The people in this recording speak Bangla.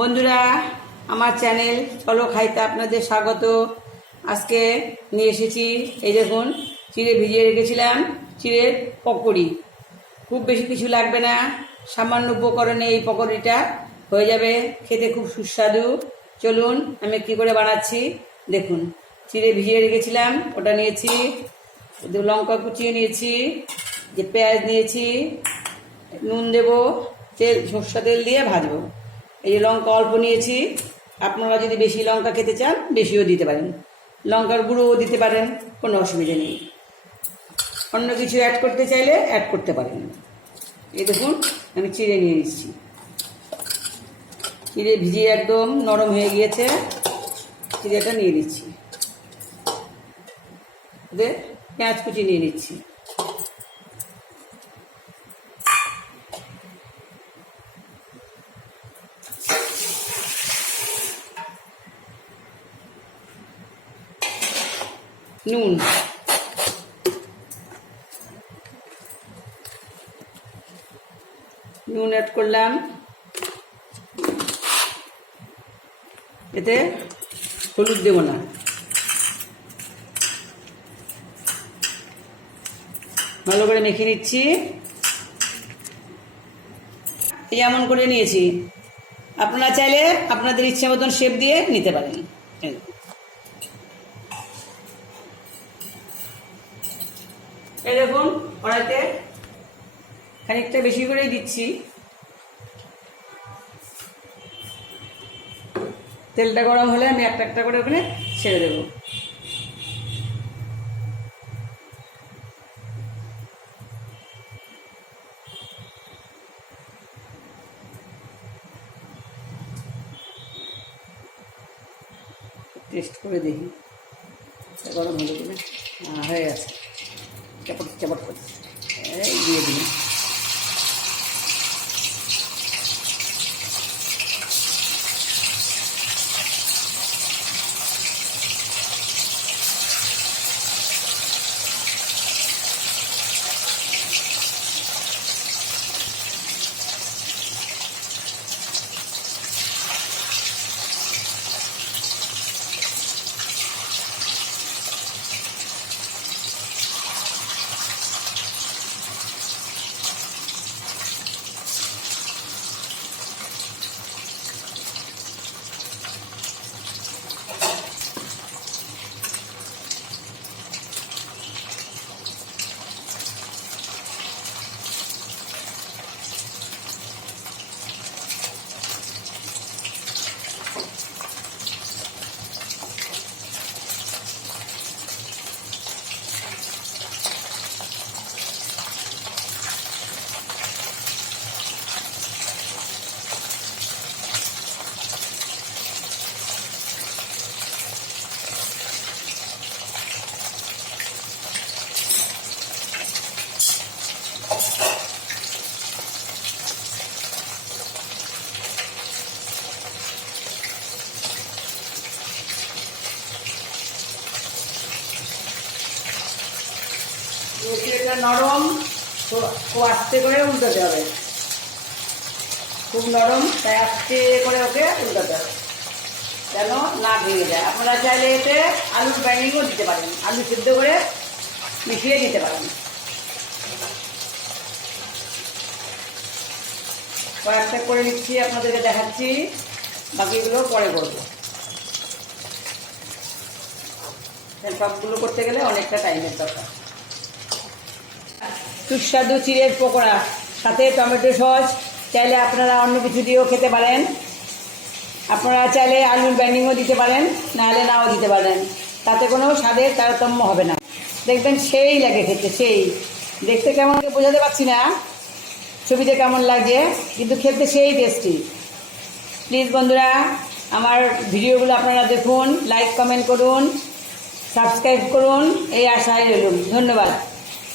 বন্ধুরা, আমার চ্যানেল চলো খাইতে আপনাদের স্বাগত। আজকে নিয়ে এসেছি, এই দেখুন, চিড়ে ভিজিয়ে রেখেছিলাম চিড়ের পকোড়ি। খুব বেশি কিছু লাগবে না, সামান্য উপকরণে এই পকোড়িটা হয়ে যাবে, খেতে খুব সুস্বাদু। চলুন, আমি কি করে বানাচ্ছি, দেখুন। চিড়ে ভিজিয়ে রেখেছিলাম, ওটা নিয়েছি লঙ্কা কুচিয়ে নিয়েছি, যে পেঁয়াজ নিয়েছি, নুন দেব, তেল, সর্ষা তেল দিয়ে ভাজবো। এই যে লঙ্কা অল্প নিয়েছি, আপনারা যদি বেশি লঙ্কা খেতে চান, বেশিও দিতে পারেন। লঙ্কার গুঁড়োও দিতে পারেন, কোনো অসুবিধা নেই। অন্য কিছু অ্যাড করতে চাইলে অ্যাড করতে পারেন। এই দেখুন, আমি চিড়ে নিয়ে নিচ্ছি। চিড়ে ভিজিয়ে একদম নরম হয়ে গিয়েছে। চিড়েটা নিয়ে নিচ্ছি। পেঁয়াজ কুচি নিয়ে নিচ্ছি। নুন। নুন অ্যাড করলাম। এতে হলুদ দেব না। ভালো করে মেখে নিচ্ছি। এই এমন করে নিয়েছি। আপনারা চাইলে আপনাদের ইচ্ছে মতন শেপ দিয়ে নিতে পারেন। এই। দেখুন, কড়াইতে খানিকটা বেশি করেই দিচ্ছি। তেলটা গরম হলে আমি একটা একটা করে ওখানে ছেড়ে দেবো। টেস্ট করে দেখি। গরম হলো কিনা হয়ে গেছে। চাপট চাপট করে দিয়ে দিন যেহেতু এটা নরম, তো খুব আস্তে করে উল্টাতে হবে। খুব নরম, তাই আস্তে করে ওকে উল্টাতে হবে। যেন না ভেঙে যায়। আপনারা চাইলে এতে আলুর বাইন্ডিংও দিতে পারেন। আলু সিদ্ধ করে মিশিয়ে দিতে পারেন। কয়েকটা করে নিচ্ছি, আপনাদেরকে দেখাচ্ছি। বাকিগুলো পরে করব। সবগুলো করতে গেলে অনেকটা টাইমের দরকার। সুস্বাদু চিড়ের পকোড়া, সাথে টমেটো সস। চাইলে আপনারা অন্য কিছু দিয়েও খেতে পারেন। আপনারা চাইলে আলুর ব্যান্ডিংও দিতে পারেন, নাহলে নাও দিতে পারেন। তাতে কোনো স্বাদের তারতম্য হবে না। দেখবেন সেই লাগে খেতে, সেই। দেখতে কেমন বোঝাতে পারছি না। ছবিতে কেমন লাগে, কিন্তু খেতে সেই টেস্টি প্লিজ বন্ধুরা, আমার ভিডিওগুলো আপনারা দেখুন লাইক কমেন্ট করুন সাবস্ক্রাইব করুন, এই আশায় রইলুন ধন্যবাদ।